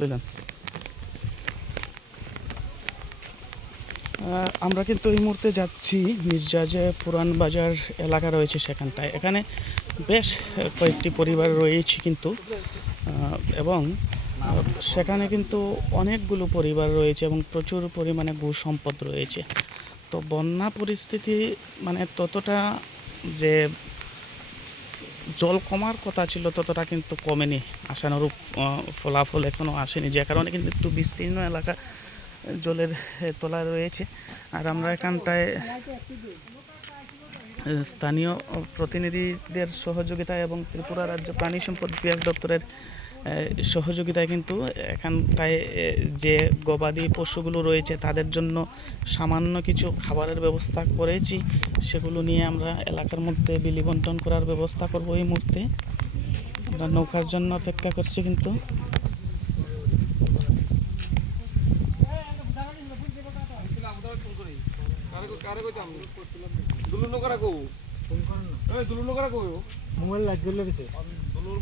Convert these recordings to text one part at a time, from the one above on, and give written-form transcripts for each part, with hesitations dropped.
লইলাম। আমরা কিন্তু এই মুহূর্তে যাচ্ছি মির্জা যে পুরান বাজার এলাকা রয়েছে সেখানটায়। এখানে বেশ কয়েকটি পরিবার রয়েছে কিন্তু, এবং সেখানে কিন্তু অনেকগুলো পরিবার রয়েছে এবং প্রচুর পরিমাণে ভূ সম্পদ রয়েছে। তো বন্যা পরিস্থিতি মানে ততটা যে জল কমার কথা ছিল ততটা কিন্তু কমেনি, আশানুরূপ ফলাফল এখনও আসেনি, যে কারণে কিন্তু একটু বিস্তীর্ণ এলাকা জলের তলায় রয়েছে। আর আমরা এখানটায় স্থানীয় প্রতিনিধিদের সহযোগিতায় এবং ত্রিপুরা রাজ্য প্রাণী সম্পদ বিকাশ দপ্তরের সহযোগিতায় কিন্তু এখানটায় যে গবাদি পশুগুলো রয়েছে তাদের জন্য সামান্য কিছু খাবারের ব্যবস্থা করেছি। সেগুলো নিয়ে আমরা এলাকার মধ্যে বিলি বন্টন করার ব্যবস্থা করব। এই মুহূর্তে আমরা নৌকার জন্য অপেক্ষা করছি কিন্তু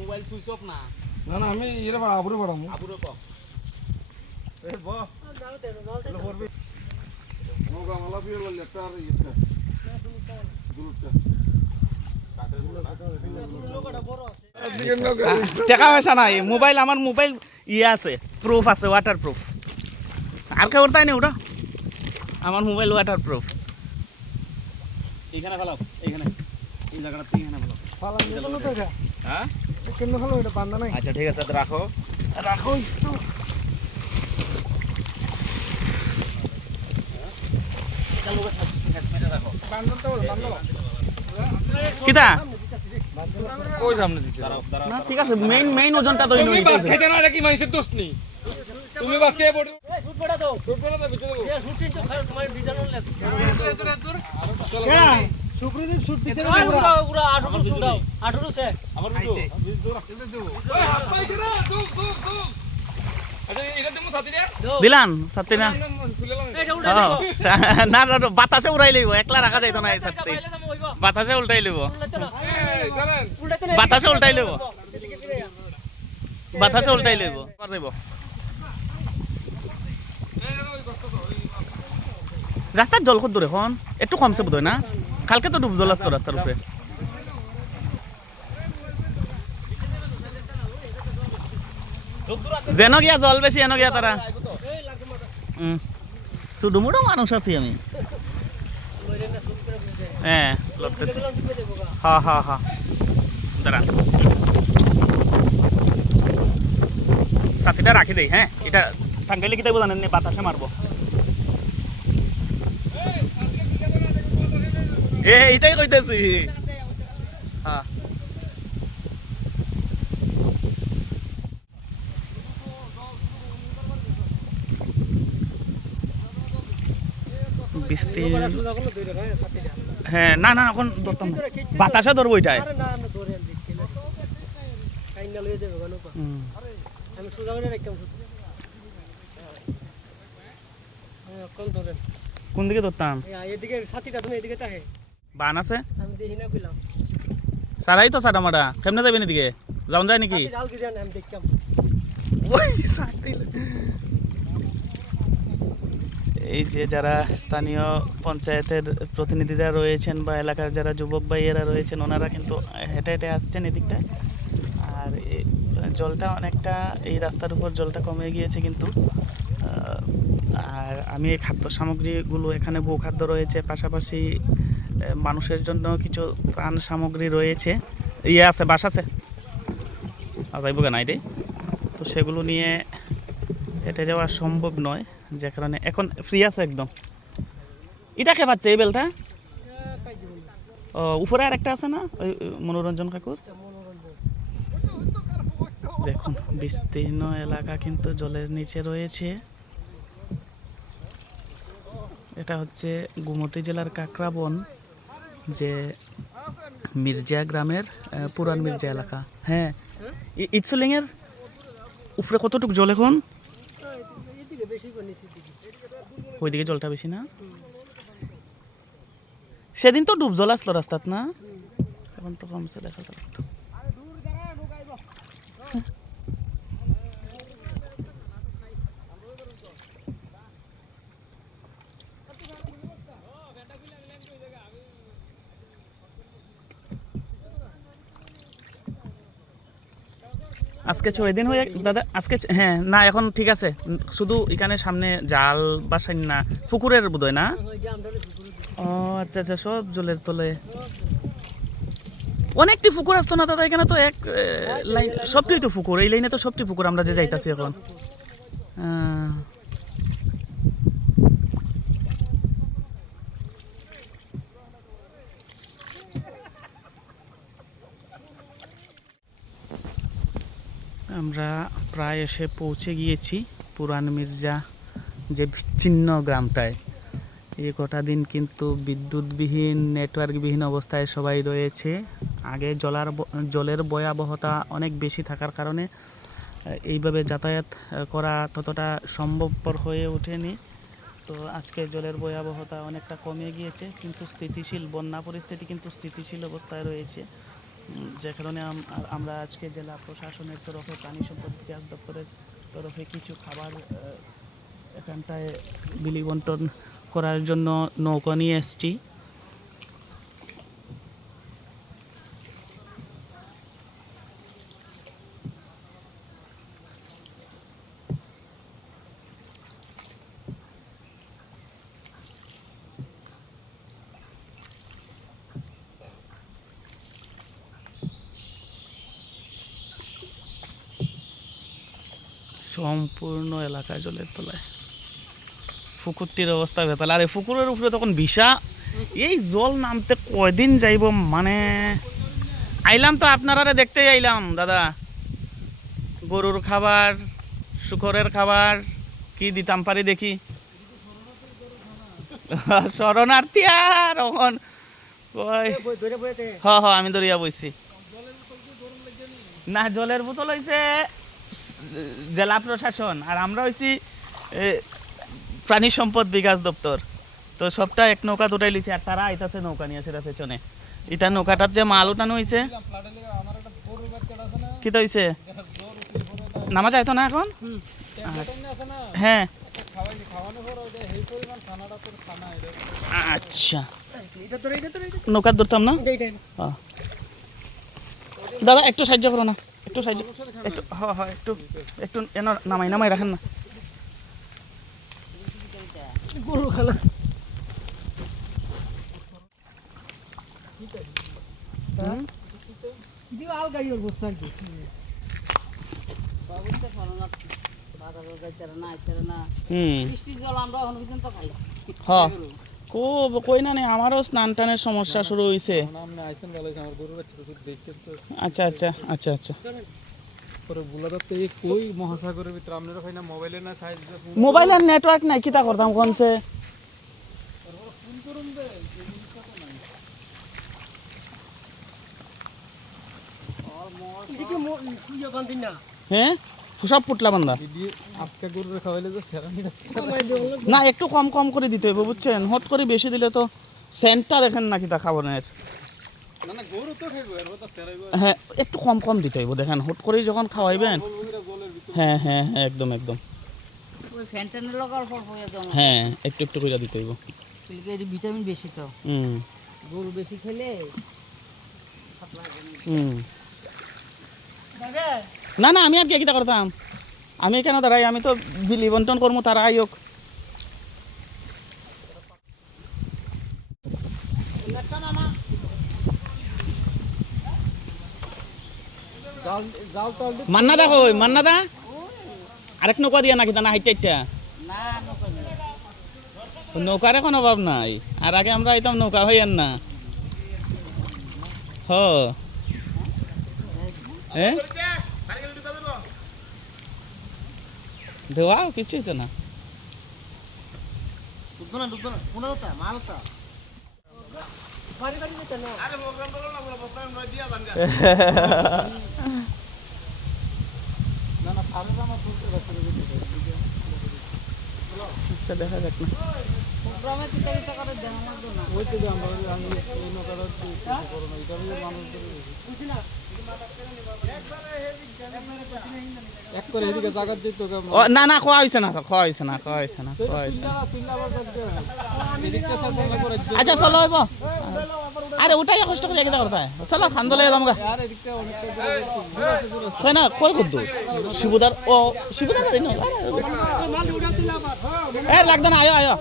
মোবাইল সুইচ অফ না না আমি এরা আবুরে বাড়াবো আবুরে কম নৌকা মালা পিয়ে বললে একটা আর ইয়েটা গ্রুপটা টাকা পয়সা নাই, মোবাইল আমার মোবাইল আছে, প্রুফ আছে, ওয়াটার প্রুফ। আর কেউ তাই না ওটা আমার মোবাইল ওয়াটার প্রুফ। এইখানে ফেলাও, এইখানে এই জায়গাটা এইখানে ফেলাও। হ্যাঁ কেন ভালো এটা বান্দা নাই। আচ্ছা ঠিক আছে, রাখো রাখো একটু কিতা কই সামনে দিছে না ঠিক আছে, মেইন ওজনটা তো তুমি বাদ খাইতে না, এটা কি মানুষের দোষ নেই। তুমি বাদ খেয়ে পড়ো, শুট পড়া দাও ভিতরে দাও, শুট তিনটা খাও তোমার ডিজাইন লে চলো শুক্রদিন শুট ভিতরে পুরো পুরো 18 শুট দাও 18 সে আমার 20 দৌড়া হাত পাইছে না দুম আচ্ছা এটা দেমু সাথী রে দিলান সাথে না এটা উড়াই দাও না না বাতাসে উড়াই লইব, একলা রাখা যাইতো না এই সাথে, বাতাসে উল্টাই লইব, বাতাসে উল্টাই লইব, বাতাসে উল্টাই লইব পার যাইব। রাস্তার জল কত দূর এখন? একটু কমছে বোধ হয় না? কালকে তো ডুব জল আসতো রাস্তার উপরে। যেন গিয়া জল বেশি এন গিয়া তারা শুধু মুড়ো মানুষ আছি আমি। হ্যাঁ লড়তেছি, হ্যাঁ হ্যাঁ হ্যাঁ দাঁড়া সাথীটা রাখি দেই। হ্যাঁ এটা টাঙ্গাইলে কি তাইবো জানেন, বাতাসে মারবো। এইটাই কইতেছি। হ্যাঁ হ্যাঁ না না এখন ধরতাম না, বাতাসে ধরবো এটাই। কোন দিকে ধরতাম? বান আছে সারাই তো সাটা মাটা কেমনে যাবেন এদিকে? যাওন যায় নাকি? এই যে যারা স্থানীয় পঞ্চায়েতের প্রতিনিধিরা রয়েছেন বা এলাকার যারা যুবক ভাইয়েরা রয়েছেন ওনারা কিন্তু হেঁটে হেঁটে আসছেন এদিকটায়। আর জলটা অনেকটা এই রাস্তার উপর জলটা কমে গিয়েছে কিন্তু। আর আমি এই খাদ্য সামগ্রীগুলো এখানে গোখাদ্য রয়েছে, পাশাপাশি মানুষের জন্য কিছু ত্রাণ সামগ্রী রয়েছে, ইয়ে আছে বাস আছে যাইব কেন এটাই তো, সেগুলো নিয়ে হেঁটে যাওয়া সম্ভব নয়, যে কারণে এখন ফ্রি আছে একদম। এটা কে পাচ্ছে এই বেলটা? ও উপরে আর একটা আছে না ওই মনোরঞ্জন কাকুর? দেখুন বিস্তীর্ণ এলাকা কিন্তু জলের নিচে রয়েছে। এটা হচ্ছে গোমতী জেলার কাকরাবন, যে মির্জা গ্রামের পুরান মির্জা এলাকা। হ্যাঁ ইটসলিং এর উপরে কতটুকু জল এখন? ওইদিকে জলটা বেশি না? সেদিন তো ডুব জল আসলো রাস্তাত না, এখন তো কমছে দেখা গেল। আজকে 6 দিন হয়ে দাদা আজকে হ্যাঁ না এখন ঠিক আছে শুধু এখানে সামনে জাল বাসাই না পুকুরের বোধহয় না ও আচ্ছা আচ্ছা সব জলের তলে অনেকটি পুকুর আসতো না দাদা এখানে তো এক লাইন সবটাই তো পুকুর এই লাইনে তো সবটি পুকুর আমরা যে যাইতাছি এখন আমরা প্রায় এসে পৌঁছে গিয়েছি পুরান মির্জা যে বিচ্ছিন্ন গ্রামটায় এই কটা দিন কিন্তু বিদ্যুৎবিহীন নেটওয়ার্কবিহীন অবস্থায় সবাই রয়েছে আগে জলের ভয়াবহতা অনেক বেশি থাকার কারণে এইভাবে যাতায়াত করা ততটা সম্ভবপর হয়ে ওঠেনি তো আজকে জলের ভয়াবহতা অনেকটা কমে গিয়েছে কিন্তু স্থিতিশীল বন্যা পরিস্থিতি কিন্তু স্থিতিশীল অবস্থায় রয়েছে যে কারণে আমরা আজকে জেলা প্রশাসনের তরফে প্রাণী সম্পদ বিকাশ দপ্তরের তরফে কিছু খাবার এখানটায় বিলি বন্টন করার জন্য নৌকা নিয়ে এসছি সম্পূর্ণ এলাকায় জলের তলায় পুকুরটির অবস্থা বেতাল আর এই পুকুরের উপরে তখন বিশা এই জল নামতে কয়দিন যাইব মানে আইলাম তো আপনারা দেখতেই আইলাম দাদা গরুর খাবার শুকরের খাবার কি দিতাম পারি দেখি শরণার্থী আর এখন হ হ আমি দরিয়া বইছি না জলের বোতল হইছে জেলা প্রশাসন আর আমরা হইছি প্রাণী সম্পদ বিকাশ দপ্তর তো সবটা এক নৌকা দুটাই লিছে আর তারা আইতাছে নৌকা নিয়ে সেটা পেছনে এটা নৌকাটার যে মাল উঠানো হয়েছে কি তো হইছে নামা যায় তো না এখন হ্যাঁ আচ্ছা নৌকার ধরতাম না দাদা একটু সাহায্য করো না একটু সাহায্য একটু হ্যাঁ হ্যাঁ একটু একটু এনে নামাই রাখেন না গরু খেলা কই না আমারও স্নান টানের সমস্যা শুরু হয়েছে আচ্ছা আচ্ছা আচ্ছা আচ্ছা মোবাইলের নেটওয়ার্ক নাই কিতা করতাম কোনছে হ্যাঁ সব পুটলা বান্ধা না একটু কম কম করে দিতে হইব বুঝছেন হট করে বেশি দিলে তো সেন্টটা দেখেন না কিতা খাবারের হ্যাঁ একটু কম কম দিতে হইব দেখেন হট করেই যখন খাওয়াইবেন হ্যাঁ হ্যাঁ হ্যাঁ একদম একদম হ্যাঁ একটু একটু করে দিতে হইব ভিটামিন বেশি তো গরু বেশি খেলে না না আমি আর কি করতাম আমি কেন দাঁড়াই আমি তো বিলি বন্টন করবো তারা আয়োগ মান্নাদা কই মান্নাদা আরেক নৌকা দিয়া নাকি না হাইটা নৌকার এখন অভাব নাই আর আগে আমরা আইতাম নৌকা হইয়ান না হ হ্যাঁ দেওয়া কিছুই তো না দেখা যাক না না না খাওয়া হয়েছে না খাওয়া হয়েছে না খাওয়া হয়েছে না খাওয়া হয়েছে আচ্ছা চলো আরে ওটাই কষ্ট করে একদা করতে হয় চলো খান্দলে যাম গা তাই না কই করতো শিবুদার ও শিবুদার এ লাগদা না আয়ো আয়ো